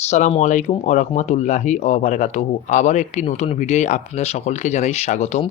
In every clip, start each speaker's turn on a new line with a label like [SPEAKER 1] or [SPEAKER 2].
[SPEAKER 1] আসসালামু আলাইকুম ও রহমতুল্লাহি বারাকাতুহু। আবার একটি নতুন ভিডিওয় আপনাদের সকলকে জানাই স্বাগতম।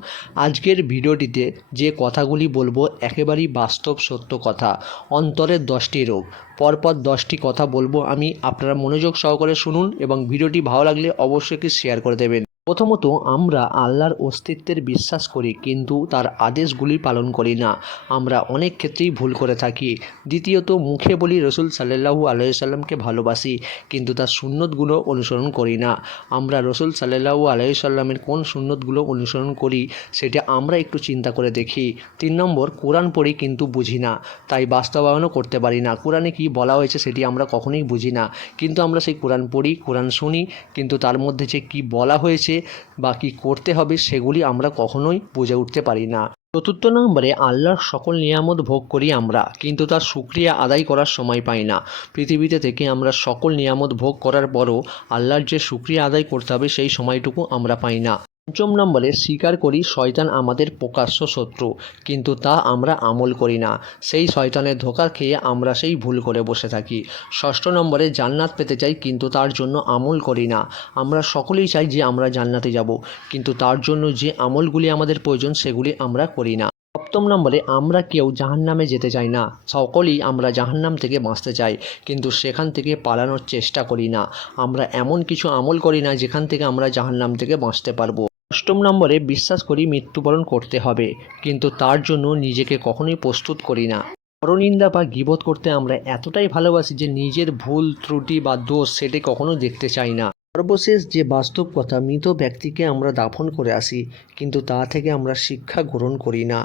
[SPEAKER 1] আজকের ভিডিওটিতে যে কথাগুলি বলব একেবারেই বাস্তব সত্য কথা অন্তরের দশটি রোগ। পরপর দশটি কথা বলব আমি। আপনারা মনোযোগ সহকারে শুনুন এবং ভিডিওটি ভালো লাগলে অবশ্যই শেয়ার করে দেবেন। প্রথমত, আমরা আল্লাহর অস্তিত্বের বিশ্বাস করি, কিন্তু তার আদেশগুলি পালন করি না। আমরা অনেক ক্ষেত্রেই ভুল করে থাকি। দ্বিতীয়ত, মুখে বলি রসুল সাল্লাহু আলাইসাল্লামকে ভালোবাসি, কিন্তু তার সুন্নতগুলো অনুসরণ করি না। আমরা রসুল সাল্লাহু আলাইসাল্লামের কোন সুন্নতগুলো অনুসরণ করি, সেটা আমরা একটু চিন্তা করে দেখি। তিন নম্বর, কোরআন পড়ি কিন্তু বুঝি না, তাই বাস্তবায়নও করতে পারি না। কোরআনে কি বলা হয়েছে সেটি আমরা কখনোই বুঝি না, কিন্তু আমরা সেই কোরআন পড়ি, কোরআন শুনি, কিন্তু তার মধ্যে যে কি বলা হয়েছে বা কী করতে হবে সেগুলি আমরা কখনোই বুঝে উঠতে পারি না। চতুর্থ নম্বরে আল্লাহর সকল নিয়ামত ভোগ করি আমরা, কিন্তু তার সুক্রিয়া আদায় করার সময় পাই না। পৃথিবীতে থেকে আমরা সকল নিয়ামত ভোগ করার পরও আল্লাহর যে সুক্রিয়া আদায় করতে হবে সেই সময়টুকু আমরা পাই না। পঞ্চম নম্বরে, স্বীকার করি শয়তান আমাদের প্রকাশ্য শত্রু, কিন্তু তা আমরা আমল করি না। সেই শয়তানের ধোকা খেয়ে আমরা সেই ভুল করে বসে থাকি। ষষ্ঠ নম্বরে, জান্নাত পেতে চাই, কিন্তু তার জন্য আমল করি না। আমরা সকলেই চাই যে আমরা জান্নাতে যাব, কিন্তু তার জন্য যে আমলগুলি আমাদের প্রয়োজন, সেগুলি আমরা করি না। সপ্তম নম্বরে, আমরা কেউ জাহান্নামে যেতে চাই না। সকলেই আমরা জাহান্নাম থেকে বাঁচতে চাই, কিন্তু সেখান থেকে পালানোর চেষ্টা করি না। আমরা এমন কিছু আমল করি না, যেখান থেকে আমরা জাহান্নাম থেকে বাঁচতে পারব। অষ্টম নম্বরে বিশ্বাস করি মৃত্যুবরণ করতে হবে, কিন্তু তার জন্য নিজেকে কখনোই প্রস্তুত করি না। পরনিন্দা বা গিবত করতে আমরা এতটাই ভালোবাসি যে নিজের ভুল, ত্রুটি বা দোষ সেটি কখনো দেখতে চাই না। সর্বশেষ যে বাস্তব কথা, মৃত ব্যক্তিকে আমরা দাফন করে আসি, কিন্তু তা থেকে আমরা শিক্ষা গ্রহণ করি না।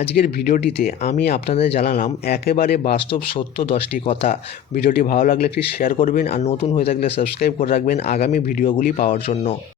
[SPEAKER 1] আজকের ভিডিওটিতে আমি আপনাদের জানালাম একেবারে বাস্তব সত্য দশটি কথা। ভিডিওটি ভালো লাগলে একটি শেয়ার করবেন আর নতুন হয়ে থাকলে সাবস্ক্রাইব করে রাখবেন আগামী ভিডিওগুলি পাওয়ার জন্য।